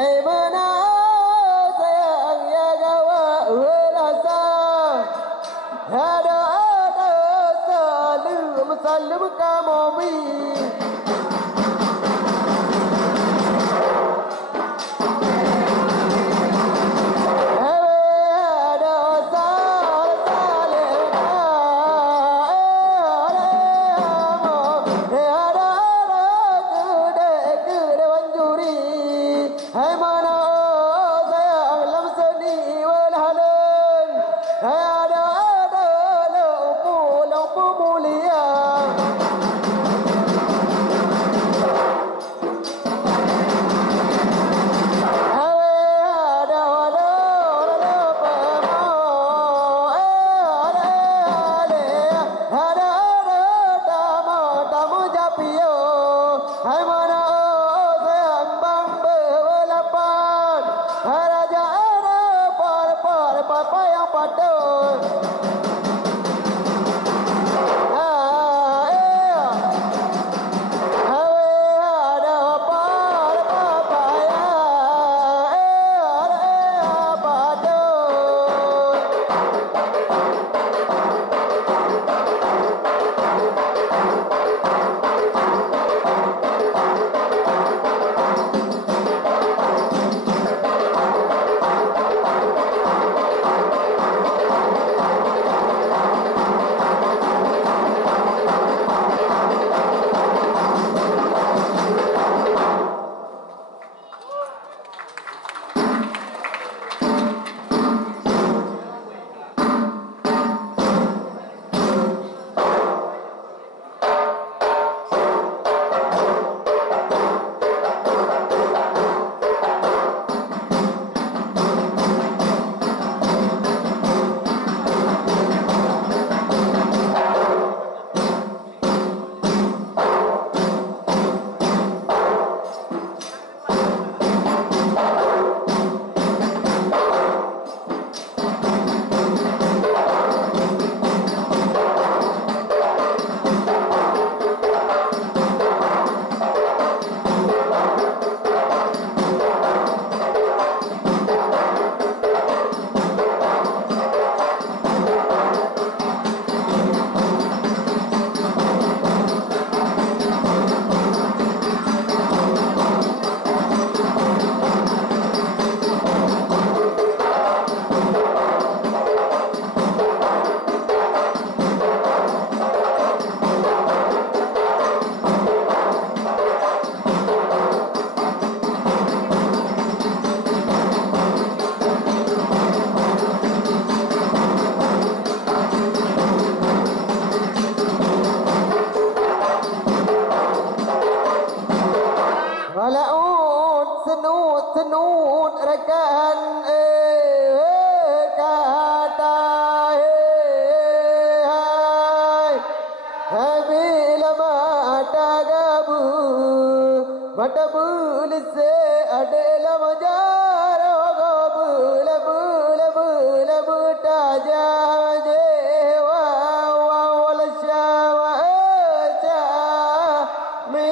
Hai mana sayang ya gawa rasa ada salim kamomi senut rekan kata hai bila mata gabu mata bul se adela majaro gabu bul buta jaje wa wal shawa cha mi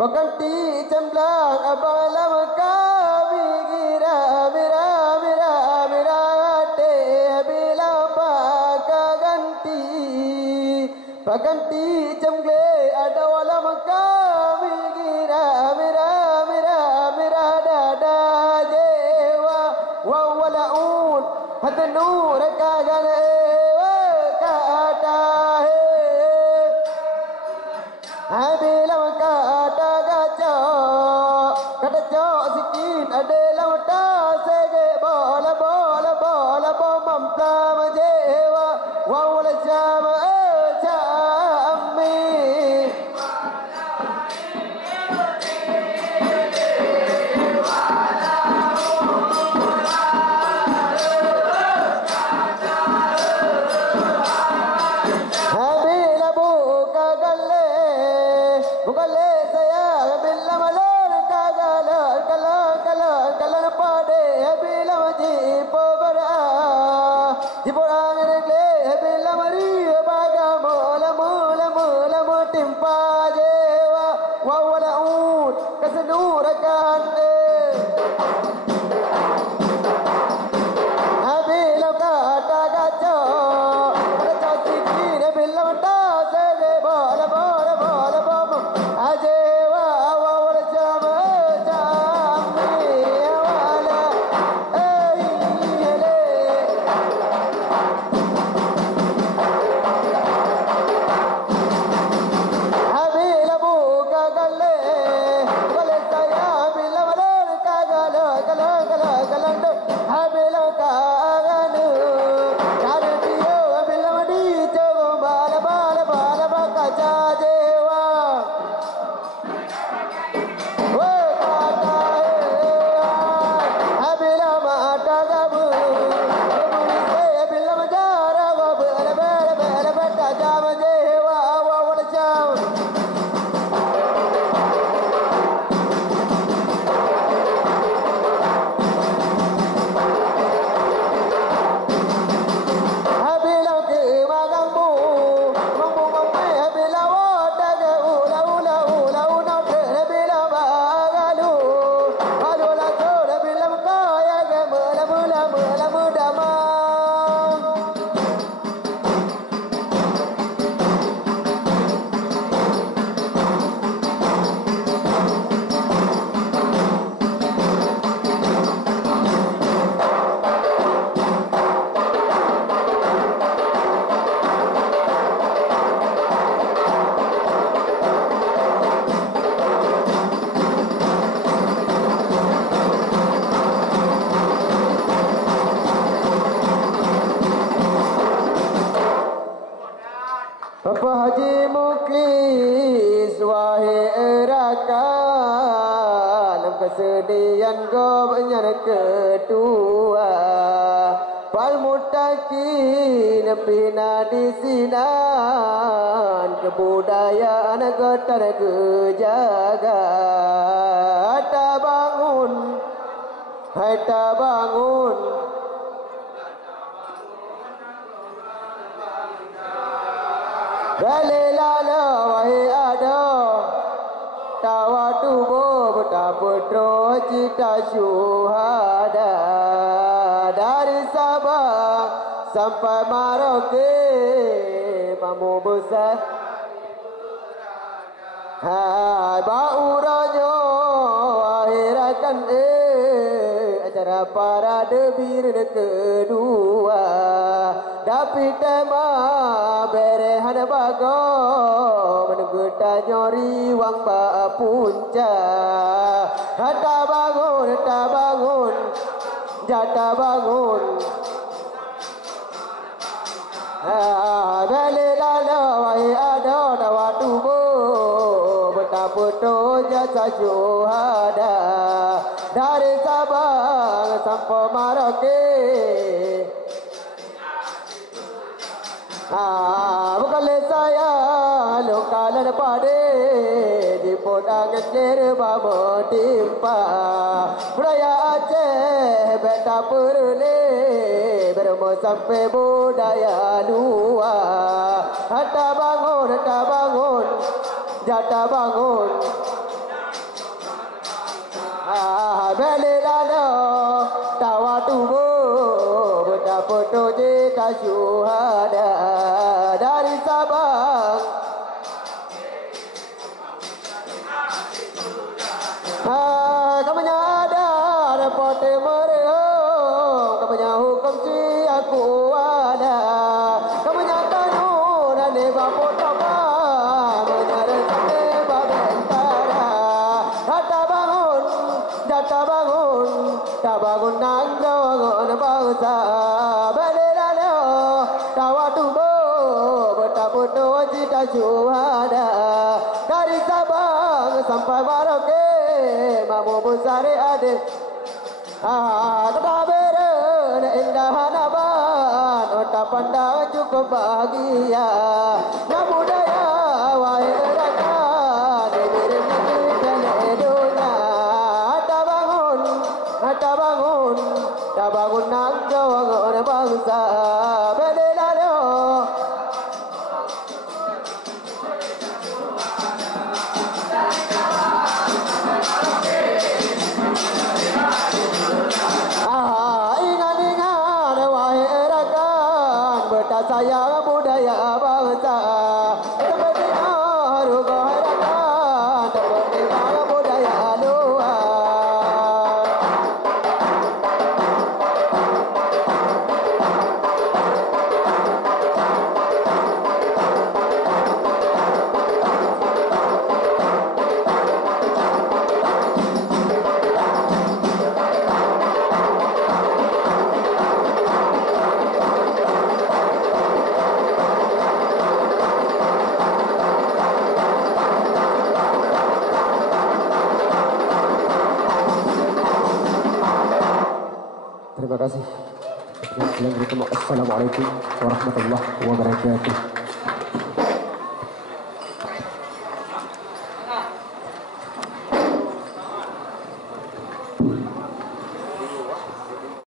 Pakanti cemblang abalam kami gira mira te bila pakaganti pakanti cemgle ada walam kami gira mira dada jewa wa walaun hadnu rakagan kata hai bila kata kata sikin adalah mata sege bola bomam sama jewa wa wala sama ami habila buka galle Bukanlah saya bila malam kagalan pade bila majib berah jibur angin gle bila mari baga mula timpa jewa wawala ud kesenurakan bila kata kaca kaca sikit bila mata sege bola bom ajewa wawala jama wala ele habila buka galle saya bila malar kagala habila kaganu cara dia bila madi coba bala baka jajewa habila mata gabu habila majara gabu bata jam jewa wala jam habila ke magangmu habila wata ga ula una habila bagalu alula tola habila kaya ga mula mudama Bapak Haji Muklis wahai rakan kesedihan kau benyar kedua pal mutakin pina di sinan kebudayaan getar kejaga ta bangun hai ta bangun Galilala wahai ada tawa tubuh betaputro cita syuhada dari Sabah sampai Merauke mamu besar hai bau rojo akhirakan acara parade bir kedua tapi tema berehan bago menunggu nyori wang ba punca hata bangun jata bangun Galilala wahai ada dawa tubuh betapa jasa syuhada dari Sabang sampai Merauke bukanlah saya lokalan pade di podang kere babo timpa budaya Aceh beta perle bermo sampai budaya luar hata bangun jata bangun belilala tawa tubuh betapa cita syuhada dari Sabang kamu ada pote merehong kamu hukum si aku ada kamu kanun ane bapotapa menyerang babentara hata bangun jata bangun tak bangun nang jangan bangsa belilala tawa tubuh betapa cita syuhada dari Sabang sampai Merauke mamu besar adik kata beren indah naban otak pandang cukup bahagia na budaya wahai rakan budaya bangsa seperti Arugarakan seperti budaya luar. Terima kasih. Assalamualaikum warahmatullahi wabarakatuh.